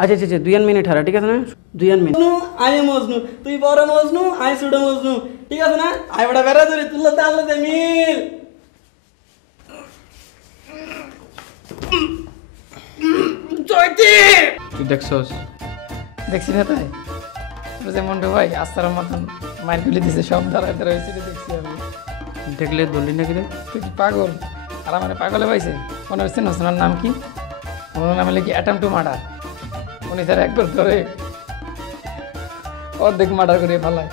আচ্ছা আচ্ছা 2 মিনিট হারা ঠিক আছে না 2 মিনিট আই মজনু তুই বড় মজনু আই ছোট মজনু ঠিক আছে না আই বড় বেড়া ধরে তুললে তাহলে দে মিল জয়তি তুই দেখছস? দেখছি না তাই যে মন্টু ভাই আস্তার মতন মাইর গুলি দিছে সব দাঁড়ায় দাঁড়ায় হয়েছিল দেখছি আমি। দেখলে ধরলি নাকি রে? তুই কি পাগল? আর আমার পাগলে পাইছে মনে হচ্ছে না ওনার নাম কি? ওনার নাম হলে কি অ্যাটম টু মার্ডার। উনি স্যার একবার ধরে অর্ধেক মার্ডার করে ফেলায়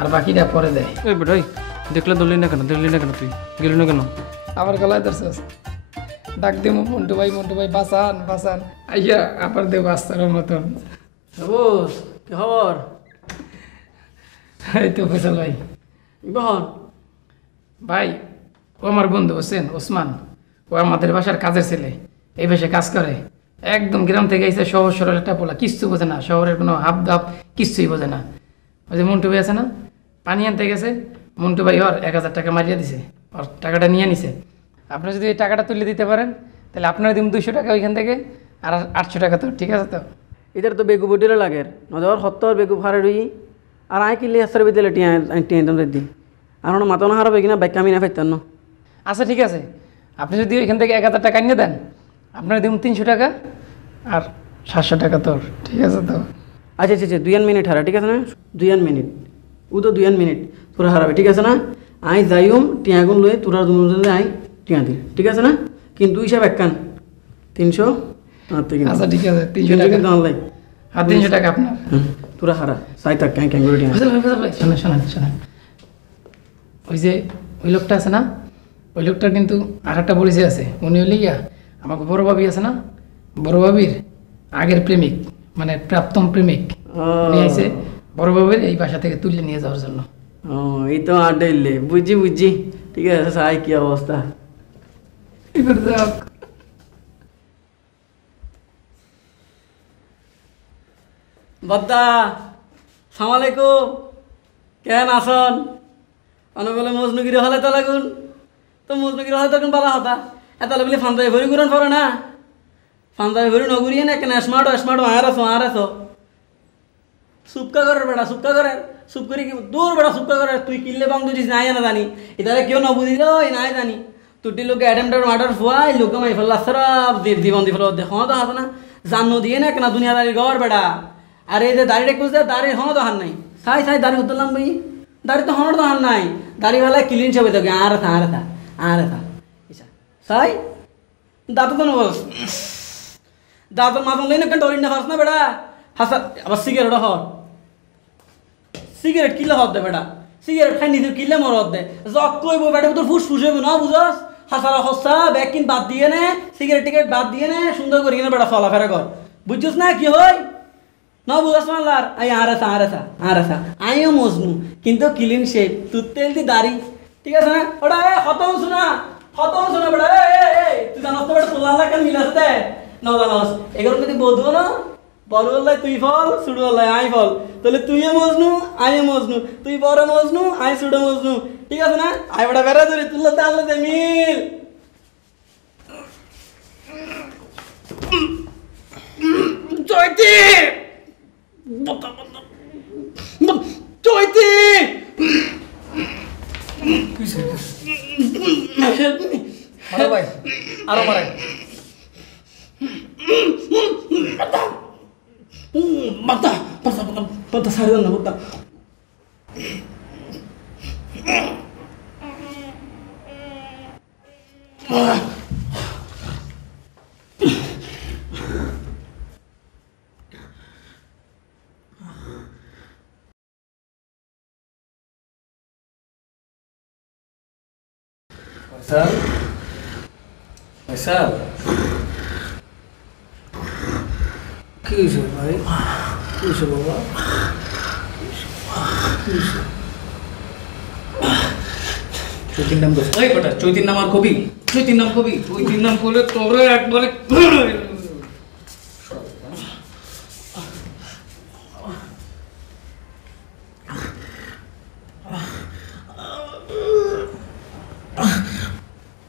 আর বাকিটা পরে দেয়। ওই বেটাই দেখলে ধরলি না কেন? দেখলি না কেন? তুই গেলি না কেন? আবার গলায় ধরছস ডাক দিব মন্টু ভাই বাঁচান বাঁচান আইয়া আবার দেব আস্তার মতন। বস কি খবর? এই তো ফেসল ভাই। বহন ভাই ও আমার বন্ধু হোসেন ওসমান, ও আমাদের বাসার কাজের ছেলে, এই বাসে কাজ করে। একদম গ্রাম থেকে এসে সহজ সরল একটা পোলা, কিচ্ছু বোঝে না, শহরের কোনো হাব দাব কিচ্ছুই বোঝে না। ওই যে মন্টু ভাই আছে না, পানি আনতে গেছে, মন্টু ভাই ওর 1000 টাকা মারিয়ে দিছে, ওর টাকাটা নিয়ে নিছে। আপনি যদি এই টাকাটা তুলে দিতে পারেন তাহলে আপনারা দিন 200 টাকা ওইখান থেকে, আর 800 টাকা তো ঠিক আছে তো? এটার তো বেগু বডিলে লাগে নজর সত্তর বেগু ফারে রই আর আই কিনলে হাসার বিদ্যালয় টিয়া দিই আর মাথা না হারাবে কিনা বাইক আমি না ফাইতাম না। আচ্ছা ঠিক আছে, আপনি যদি ওইখান থেকে 1000 টাকা নিয়ে দেন আপনারা দিন 300 টাকা আর 700 টাকা তোর, ঠিক আছে তো? আচ্ছা আচ্ছা 2 মিনিট হারা ঠিক আছে না 2 মিনিট ও তো 2 মিনিট তোরা হারাবে ঠিক আছে না? আই যাইম টিয়াগুন লই তোরা দুজন আই টিয়া দিল ঠিক আছে না? কিন্তু হিসাব একখান 300 আর তুই আচ্ছা ঠিক আছে 300 টাকা কিন্তু আনলাই আর 300 টাকা আপনার। তোরা হারা সাই থাক ক্যাং ক্যাং করে টিয়া শোনেন শোনেন শোনেন, ওই যে ওই লোকটা আছে না, ওই লোকটার কিন্তু আর একটা পরিচয় আছে। উনি হলে ইয়া আমাকে বড় ভাবি আছে না, বড় ভাবির আগের প্রেমিক, মানে প্রাক্তন প্রেমিক নিয়ে এসে বড় ভাবির এই বাসা থেকে তুলে নিয়ে যাওয়ার জন্য। ও এই তো আড্ডাইলে বুঝছি ঠিক আছে সাই কি অবস্থা এবার দেখ বদ্দা সালাম আলাইকুম কেন আসন অনেক বলে মজনুগিরি হলে তো লাগুন তো মজনুগিরি হলে তখন বলা হতা এত বলে ফান্দাই ভরি ঘুরান পড়ে না ফান্দাই ভরি নগুরিয়ে না কেন স্মার্ট আর আছো সুপকা করার বেটা সুপকা করার সুপ করি কি দূর বেটা সুপকা করার তুই কিনলে বাং দুজিস নাই না জানি এটা কেউ ন বুঝিল নাই জানি তুটি লোক অ্যাডেমটার মার্ডার ফুয়াই লোক মাই ফেললা সরাব জীবন দি ফেল দেখো তো হাত না জানো দিয়ে না কেন দুনিয়াদারি গড় বেটা আর এই যে দাড়িটা খুঁজতে দাড়ি হনো তো হার নাই সাই দাড়ি উঠলাম ভাই দাড়ি তো হনো তো হার নাই দাড়িওয়ালা ক্লিন সবাই থাকে আর থা সাই দাঁত তো বস দাঁত মাথা লই না কেন ডরিন না ফাস না বেটা হাসা আবার সিগারেট হর সিগারেট কিলে হত দে বেটা সিগারেট খাই নিজের কিলে মর হত দে জক কইব বেটা তোর ফুসফুস হইব না বুঝস হাসারা হসা ব্যাকিন বাদ দিয়ে নে সিগারেট টিকেট বাদ দিয়ে নে সুন্দর করে কিনে বেটা চলাফেরা কর বুঝছস না কি হয় না বুঝাস মাল্লার আই আরেসা আইও মজনু কিন্তু ক্লিন শেপ তুই তেল দি দাড়ি ঠিক আছে না ওটা হতম শোনা বেটা তুই জানাস তো বেটা তোলা কেন মিলাস না জানাস এগুলো যদি বধু না বড় বললাই তুই ফল ছোট বললাই আই ফল তাহলে তুইও মজনু আইও মজনু তুই বড় মজনু আই ছোট মজনু ঠিক আছে না আই বেটা বেড়া ধরে তুললে তাহলে দে মিল জয়তি জয়তি ভাই আরো মারে বাতা সারি না বাতা স্যার কি হয়েছে ভাই কি হয়েছে বাবা চৈতির নাম ওই বেটা চৈতির নাম আর কবি চৈতির নাম কবি চৈতির নাম করলে তোরে একবারে